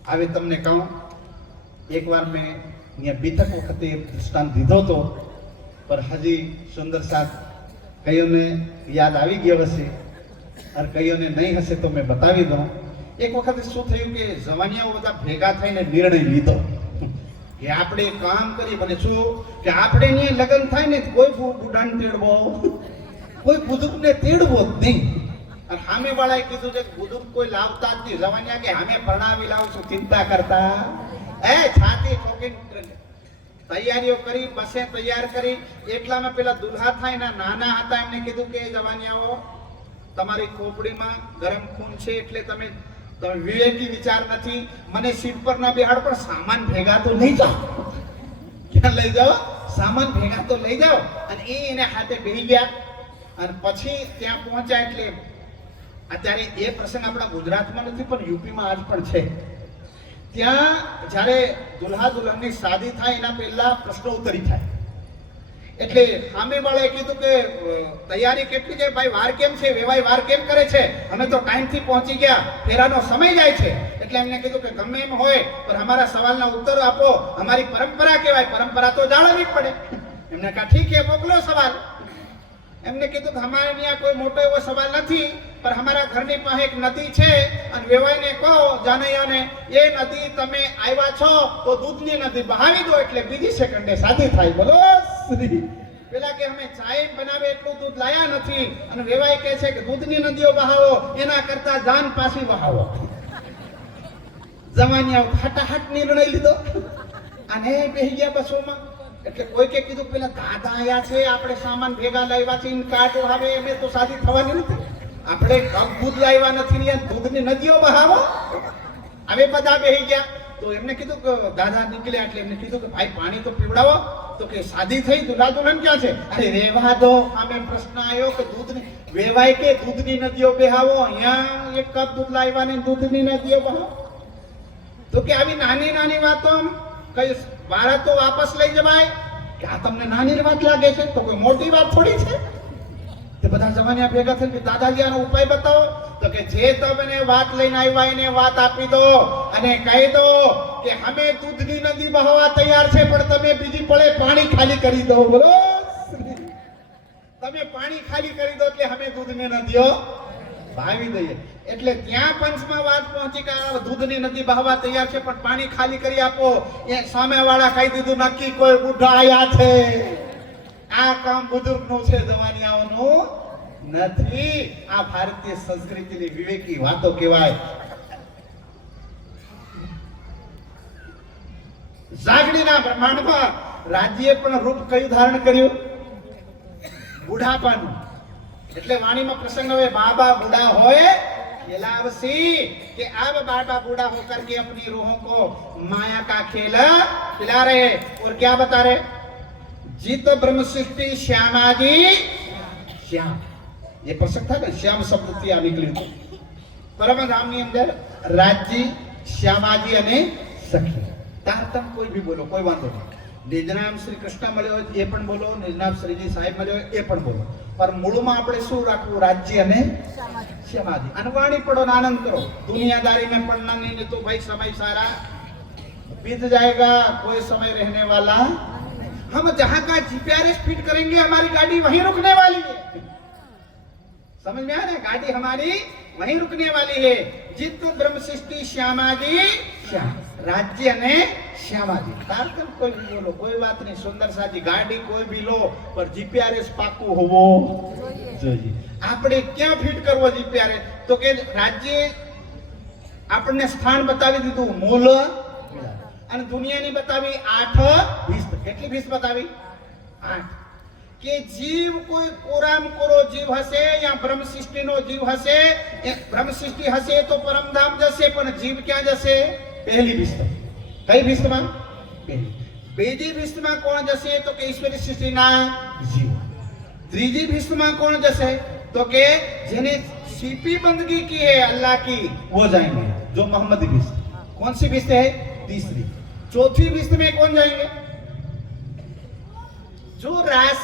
હવે તમને કહું. એકવાર મેં અહીંયા બીતક વખતે દૃષ્ટાંત દીધો હતો, પણ હજી સુંદર સાથ કઈઓને યાદ આવી ગયો હશે અને કઈઓને નહીં હશે તો મેં બતાવી દઉં. એક વખત શું થયું કે જવાનિયાઓ બધા ભેગા થઈને નિર્ણય લીધો કે આપણે કામ કરી, બને શું કે આપણે અહીંયા લગ્ન થાય ને કોઈ બુઢાને તેડવો, કોઈ બુઝુર્ગને તેડવો જ નહીં. અને સામે વાળાએ કીધું છે કે બુઝુર્ગ કોઈ લાવતા જ નહીં. જવાનિયા કે સામે પરણાવી લાવશું, ચિંતા કરતા છાતી ઠોકી તૈયારીઓ કરી, બસે તૈયાર કરી. એટલામાં પેલા દુલ્હા થાય ને નાના હતા, એમને કીધું કે જવાનિયાઓ તમારી ખોપડીમાં ગરમ ખૂન છે એટલે તમે વિવેકી વિચાર નથી, મને સીટ પર ના બેહાડ, પણ સામાન ભેગા તો લઈ જાઓ. ક્યાં લઈ જાઓ? સામાન ભેગા તો લઈ જાઓ. અને એને હાથે બેહી ગયા. અને પછી ત્યાં પહોંચ્યા એટલે અત્યારે એ પ્રસંગ આપણા ગુજરાતમાં નથી પણ યુપીમાં આજ પણ છે. ત્યાં જ્યારે દુલ્હા દુલ્હનની શાદી થાય એના પહેલા પ્રશ્નોત્તરી થાય. એટલે સામે વાળાએ કીધું કે તૈયારી કેટલી છે ભાઈ, વાર કેમ છે, વેવાય વાર કેમ કરે છે, અમે તો ટાઈમથી પહોંચી ગયા, ફેરાનો સમય જાય છે. એટલે એમને કીધું કે ગમે એમ હોય પણ અમારા સવાલના ઉત્તરો આપો, અમારી પરંપરા કહેવાય, પરંપરા તો જાળવવી જ પડે. એમને કહ્યું ઠીક છે, મોકલો સવાલ. એમને કીધું કે અમારે ત્યાં કોઈ મોટો એવો સવાલ નથી, પણ અમારા ઘરની પાસે એક નદી છે અને વેવાઈને કહો જાનૈયાને, એ નદી તમે આવ્યા છો તો દૂધની નદી બહાવી દો એટલે બીજી સેકન્ડે શાદી થાય. બોલો શ્રી. પેલા કે અમે ચાય બનાવે એટલું દૂધ લાયા નથી, અને વેવાઈ કહે છે કે દૂધની નદીઓ બહાવો, એના કરતા જાન પાછી બહાવો. જવાનિયાઓ ફટાફટ નિર્ણય લીધો અને બેસી ગયા બસોમાં. એટલે કોઈ કે કીધું પેલા દાદા આયા છે, આપણે સામાન ભેગા લાવ્યા છે, કાઢો હવે અમે તો શાદી થવાની નથી, આપણે દૂધ લાવ્યા નથી, દૂધની નદીઓ બહાવો. હવે બધા બેસી ગયા. તો એમને કીધું કે દાદા નીકળ્યા એટલે એમને કીધું કે ભાઈ પાણી તો પીવડાવો. તો કે શાદી થઈ, દુલ્હા દુલ્હન ક્યાં છે? અરે રેવા દો, આમે પ્રશ્ન આવ્યો કે દૂધની વેવાય કે દૂધની નદીઓ બહાવો, અહીંયા એક કપ દૂધ લાવ્યા ને દૂધની નદીઓ બહાવો. તો કે આવી નાની નાની વાતો કઈ ભારત તો વાપસ લઈ જવાય કે આ તમને નાની વાત લાગે છે? તો કોઈ મોટી વાત થોડી છે. તે બધા જવાનિયા ભેગા થઈને દાદાજી આનો ઉપાય બતાવો. તો કે જે તમને વાત લઈને આવ્યા એને વાત આપી દો અને કહી દો કે અમે દૂધની નદી બહાવા તૈયાર છે, પણ તમે બીજી પળે પાણી ખાલી કરી દો. બોલો તમે પાણી ખાલી કરી દો એટલે અમે દૂધની નદીઓ ભાવી દઈએ. એટલે ત્યાં પંચમાં વાત પહોંચી કે દૂધની નદી બહાવા તૈયાર છે પણ પાણી ખાલી કરી આપો. એ સામેવાળા કહી દીધું નક્કી કોઈ બુઢા આયા છે, આ કામ બુઝુર્ગનું છે, જવાનિયાઓનું નથી. આ ભારતીય સંસ્કૃતિની વિવેકી વાતો કહેવાય. જાગડીના બ્રહ્માંડમાં રાજ્યે પણ રૂપ કયું ધારણ કર્યું? બુઢાપાનું. એટલે વાણીમાં પ્રસંગ હવે બાબા બુढ़ा होए खिलावसी कि अब बाबा बूढ़ा होकर के अपनी रूहों को माया का खेल खिला रहे और क्या बता रहे? जीत ब्रह्म सृष्टि श्यामाजी श्याम. ये प्रसंग था ना, श्याम शब्द થી આ નીકળ્યું. પરમ ધામની અંદર રાજજી, શ્યામાજી અને સખી. તારતમ કોઈ ભી બોલો, કોઈ વાંધો નહીં. નિજનામ શ્રી કૃષ્ણ મળ્યો હોય એ પણ બોલો, નિજનામ શ્રીજી સાહેબ મળ્યો હોય એ પણ બોલો. पर मूળમાં આપણે શું રાખવું? राज्य અને श्यामाजी. अनवाणी पढ़ो, आनंद करो. दुनियादारी में पढ़ना नहीं तो भाई समय सारा बीत जाएगा, कोई समय रहने वाला. हम जहां का जीपीआरएस फिट करेंगे हमारी गाड़ी वहीं रुकने वाली है. समझ में आ रहा है? गाड़ी हमारी वहीं रुकने वाली है. जित ब्रह्म सृष्टि श्यामाजी श्याम, राज्य ने श्यामाजी. तारतम कोई भी बोलो, कोई बात नहीं. सुंदर साजी गाड़ी कोई भी लो पर जीपीआरएस पाकू होवो જોઈએ. આપણે ક્યાં ફિટ કરવો જીપીઆરએસ? તો કે રાજ્ય આપણને સ્થાન બતાવી દીધું, મૂળ અને દુનિયાની બતાવી 8 20. કેટલી 20 બતાવી? 8. કે જીવ કોઈ કોરામ કોરો જીવ હશે યા બ્રહ્મ સૃષ્ટિનો જીવ હશે, એ બ્રહ્મ સૃષ્ટિ હશે તો પરમધામ જશે, પણ જીવ ક્યાં જશે? પહેલી 20. કઈ 20માં? પહેલી. બીજી 20માં કોણ જશે? તો કે ઈશ્વરી સૃષ્ટિના જીવ. ત્રીજી 20માં કોણ જશે? तो के जिन्हें सीपी बंदगी की है अल्लाह की, वो जाएंगे, जो मोहम्मदी बिस्त. कौन सी बिस्त है? तीसरी. चौथी बिस्त में कौन जाएंगे? जो रास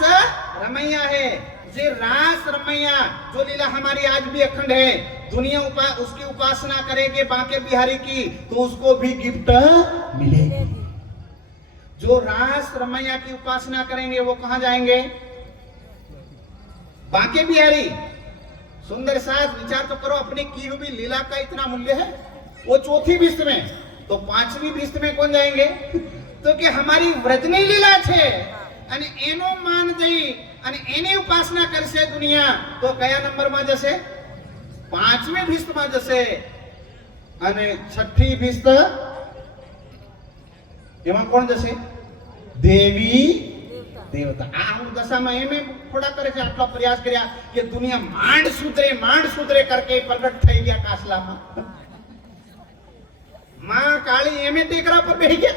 रमैया है. जे रास रमैया जो लीला हमारी आज भी अखंड है, दुनिया उसकी उपासना करेंगे बांके बिहारी की तो उसको भी गिफ्ट मिलेगी. जो रास रमैया की उपासना करेंगे वो कहां जाएंगे? बांके बिहारी. सुंदर साज विचार तो करो, अपनी की हुई लीला का इतना मूल्य है. वो चौथी बिस्त में. तो पांचवी बिस्त में कौन जाएंगे? तो कि हमारी व्रजनी लीला छे અને એનો માન દઈ અને એની ઉપાસના કરશે દુનિયા, તો કયા નંબરમાં જશે? પાંચમી ભિસ્તમાં જશે. અને છઠ્ઠી ભિસ્ત એમાં કોણ જશે? દેવી देवता. आ હું દશામાં એમે થોડા કરે છે, આટલો પ્રયાસ કર્યા કે દુનિયા માંડ સુધરે करके પ્રગટ થઈ ગયા કાસલામાં. मां काली एमे टेकरा पर बैठ गया.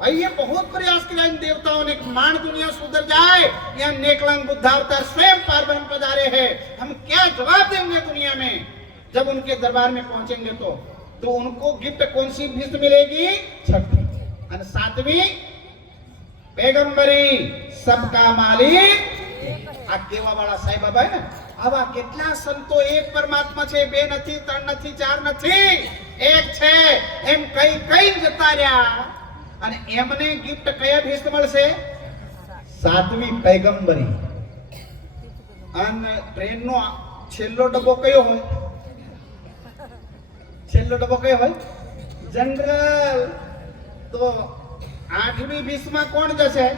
भाई ये बहुत प्रयास किया इन देवताओं ने, मान दुनिया सुधर जाए. यहाँ नेकलंग बुद्धावतार स्वयं पारब्रह्म पधारे हैं. हम क्या जवाब देंगे दुनिया में जब उनके दरबार में पहुंचेंगे? तो उनको गिफ्ट कौन सी भिस्त मिलेगी? छठी. और सातवीं पैगंबरी, सबका मालिक. आ केवा वाला साईं बाबा है ना, आवा કેટલા સંતો એક પરમાત્મા છે, બે નથી, ત્રણ નથી, ચાર નથી, એક છે એમ કઈ જતા રહ્યા. અને એમને ગિફ્ટ કયા ભેસ્ત મળશે? સાતમી પૈગંબરી. અને ટ્રેનનો છેલ્લો ડબ્બો કયો હોય? છેલ્લો ડબ્બો કયો હોય? જનરલ. તો આઠમી ભીસમાં કોણ જશે?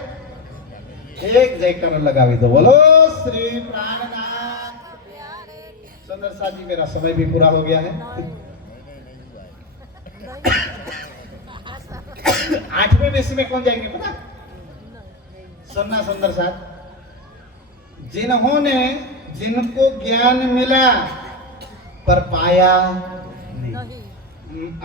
एक जयकार लगावी दो, बोलो श्री प्राणनाथ. सुंदर साजी, मेरा समय भी पूरा हो गया है. आठवें विश्व में कौन जाएंगे पता? सुनना सुंदर साथ, जिनको ज्ञान मिला पर पाया नहीं.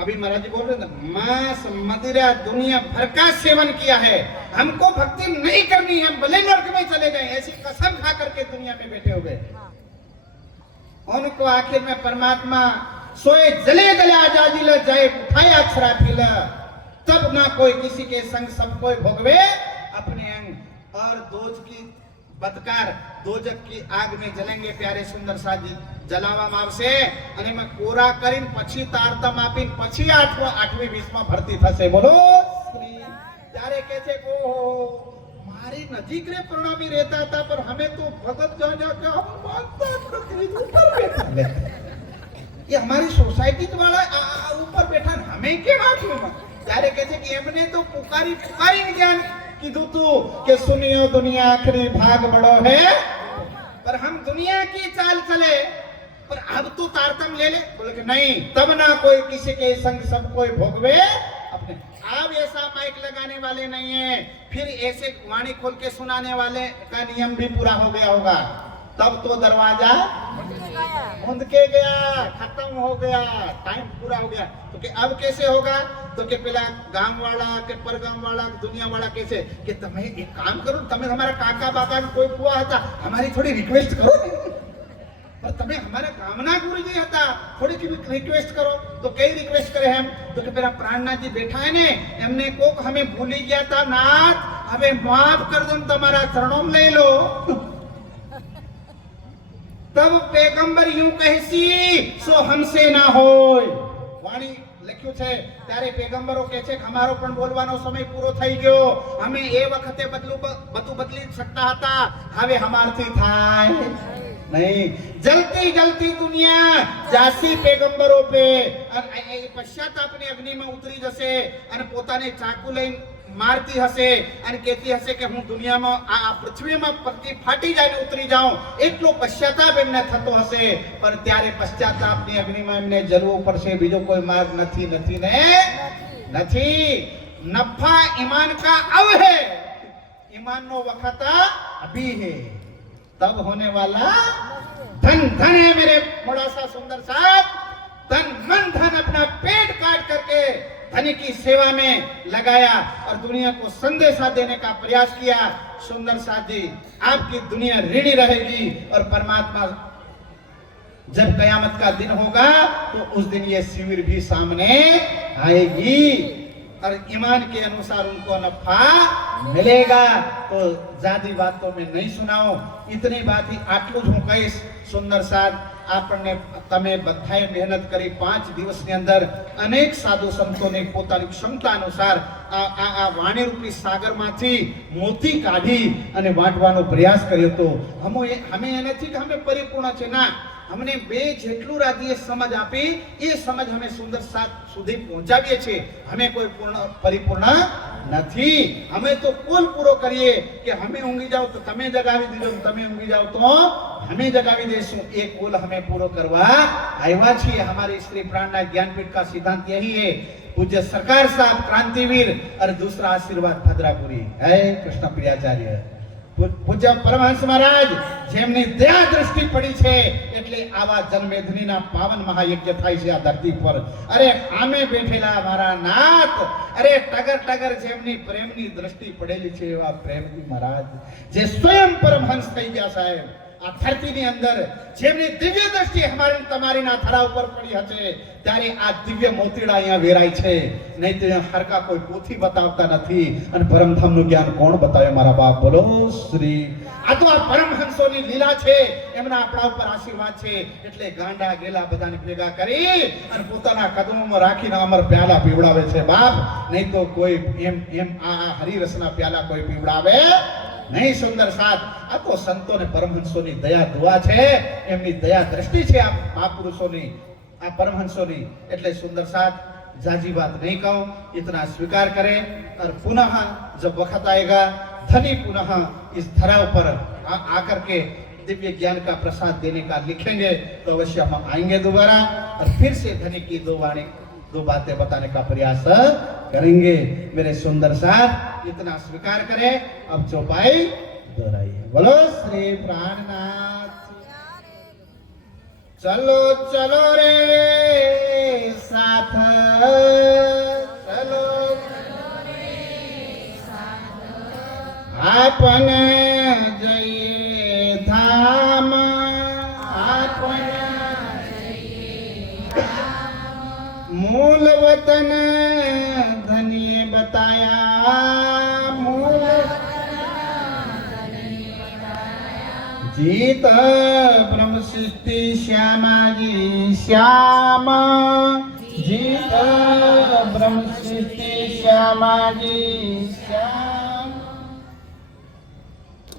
अभी महाराज जी बोल रहे थे, मांस मदिरा दुनिया भर का सेवन किया है, हमको भक्ति नहीं करनी है, भले नरक में चले जाएं, ऐसी कसम खा करके दुनिया में बैठे हुए. उनको आखिर में परमात्मा सोए जले जले आजादी ल जाए उठाया अक्षरा फिल, तब ना कोई किसी के संग सब कोई भोगवे अपने अंग. और दोज की बदकार दोजक की आग में जलेंगे. प्यारे सुंदर साजी जलावामां आवशे અને એમાં કોરા કરીને પછી તારતમ આપીને પછી આઠમી 20માં ભરતી થશે. બોલો શ્રી. ત્યારે કહે છે કે ઓહો, મારી નજીક રે પ્રણામી રહેતા હતા, પર હમે તો ભગત જાણ્યા કે હમ માનતા નથી, ऊपर बैठा. ये हमारी सोसाइटी वाला ऊपर बैठा, हमें क्यों आठवीं में? ત્યારે કહે છે કે એમને તો પુકારી જ્ઞાન કીધું તું કે સુનિયો दुनिया आखिरी भाग बड़ो है, पर हम दुनिया की चाल चले, पर अब तो तारतम ले ले. बोले कि नहीं, तब ना कोई किसी के संग सब कोई भोगवे अपने अब ऐसा माइक लगाने वाले नहीं है, फिर ऐसे वाणी खोल के सुनाने वाले का नियम भी पूरा हो गया होगा, तब तो दरवाजा बंद के गया, खत्म हो गया, टाइम पूरा हो गया। तो कि अब कैसे होगा, तो कि पेला गांव वाला के परगाम वाला दुनिया वाला कैसे कि તમે એક કામ કરો, તમે તમારા કાકા બાકા કોઈ પુआ હતા, અમારી થોડી રિક્વેસ્ટ કરો ને, पर તમે અમારા ગામના ગુરુજી હતા, થોડી की રિક્વેસ્ટ કરો। તો કઈ રિક્વેસ્ટ કરે એમ, તો કે પેલા પ્રાણનાથજી બેઠા હે ને, એમને કોક અમે ભૂલી ગયા હતા નાથ, હવે માફ कर દો, તમારા ચરણોમ લઈ લો। तब पैगंबर यूं कहसी सो हमसे ना होय, वाणी લખ્યું છે ત્યારે પેગંબરો કહે છે કે અમારો પણ બોલવાનો સમય પૂરો થઈ ગયો, અમે એ વખતે બધું બદલી શકતા હતા, હવે અમારથી થાય નહીં। જલતી જલતી દુનિયા જાસી પેગંબરો પે પશ્ચાતાપની અગ્નિમાં ઉતરી જશે અને પોતાને ચાકુ લઈને મારતી હશે અને કહેતી હશે કે હું દુનિયામાં આ પૃથ્વીમાં પરથી ફાટી જાય ઉતરી જાઉં, એટલો પશ્ચાતાપ એમને થતો હશે। પણ ત્યારે પશ્ચાતાપની અગ્નિમાં એમને જલવું પડશે, બીજો કોઈ માર્ગ નથી નથી ને નથી। નફા ईमान का अब है, ईमान नो वक्त अभी है, तब होने वाला धन धन है। मेरे बड़ा सा सुंदर साथ तन मन धन अपना पेट काट करके धनी की सेवा में लगाया और दुनिया को संदेशा देने का प्रयास किया। सुंदर साथ जी, आपकी दुनिया ऋणी रहेगी और परमात्मा जब कयामत का दिन होगा तो उस दिन ये शिविर भी सामने आएगी और ईमान के अनुसार उनको नफा मिलेगा। तो ज्यादा बात तो मैं नहीं सुनाऊं, इतनी बात ही आटलू જ હું કહીશ। સુંદર સાથ, આપણને તમે બધાએ મહેનત કરી 5 દિવસની અંદર અનેક સાધુ સંતોને પોતાની ક્ષમતા અનુસાર આ વાણીરૂપી સાગરમાંથી મોતી કાઢી અને વાંટવાનો પ્રયાસ કર્યો હતો। અમે એ નથી કે અમે પરિપૂર્ણ છે, ના, हमने बे જેટલું રાજીએ સમજ આપી એ સમજ અમે સુંદર સાથ સુધી પહોંચાડીએ છીએ। हमें कोई परिपूर्ण નથી, અમે તો કુલ પૂરો કરીએ કે અમે ઊંઘી જાવ તો તમે જગાવી દીધો, તમે ઊંઘી જાવ તો અમે જગાવી દેશું, એ કુલ અમે પૂરો કરવા આવ્યા છીએ। हमारी श्री प्राणनाथ ज्ञानपीठ का सिद्धांत यही है। पूज्य सरकार साहब क्रांतिवीर और दूसरा आशीर्वाद भद्रापुरी है कृष्ण प्रियाचार्य पूज्य परमहंस महाराज જેમની દયા દ્રષ્ટિ પડી છે એટલે આવા જન્મેધનીના પાવન મહાયજ્ઞ થાય છે આ ધરતી પર। અરે આમે બેઠેલા મારા નાથ, અરે ટગર ટગર જેમની પ્રેમની દ્રષ્ટિ પડેલી છે એવા પ્રેમજી મહારાજ જે સ્વયં પરમહંસ થઈ ગયા સાહેબ। આ ધરતીની અંદર જેમની દિવ્ય દ્રષ્ટિ અમારી તમારીના ધરા ઉપર પડી હશે ત્યારે આ દિવ્ય મોતીડા અહીંયા વેરાય છે, નહીં તો હરકા કોઈ પોથી બતાવતા નથી અને પરમધામનું જ્ઞાન કોણ બતાવે મારા બાપ? બોલો શ્રી। આ તો આ પરમહંસોની લીલા છે, એમના આપણા ઉપર આશીર્વાદ છે એટલે ગાંડા ગેલા બધાને ભેગા કરી અને પોતાના કદમોમાં રાખીને અમર પ્યાલા પીવડાવે છે બાપ, નહીં તો કોઈ એમ એમ આ હરિરસના પ્યાલા કોઈ પીવડાવે नहीं। सुंदर साथ, आ तो संतों ने परमहंसों ની दया दुआ છે, એમની दया दृष्टि છે આ મહાપુરુષોની, આ પરમહંસોની। એટલે सुंदर साथ जाजी बात नहीं कहूं, इतना स्वीकार करें और पुनः जब वक्त आएगा धनी पुनः इस धरा पर आकर के दिव्य ज्ञान का प्रसाद देने का लिखेंगे तो अवश्य हम आएंगे दोबारा और फिर से धनी की दो बातें बताने का प्रयास करेंगे। मेरे सुंदर साथ इतना स्वीकार करें, अब चौपाई दोहराइए। बोलो श्री प्राणनाथ। चलो चलो रे साथ, चलो आपन जइए धाम, आपन मूल वतन धनिए बताया, मूल जीत ब्रह्म सृष्टि श्यामा जी श्याम, जीत ब्रह्म सृष्टि श्यामा जी श्याम।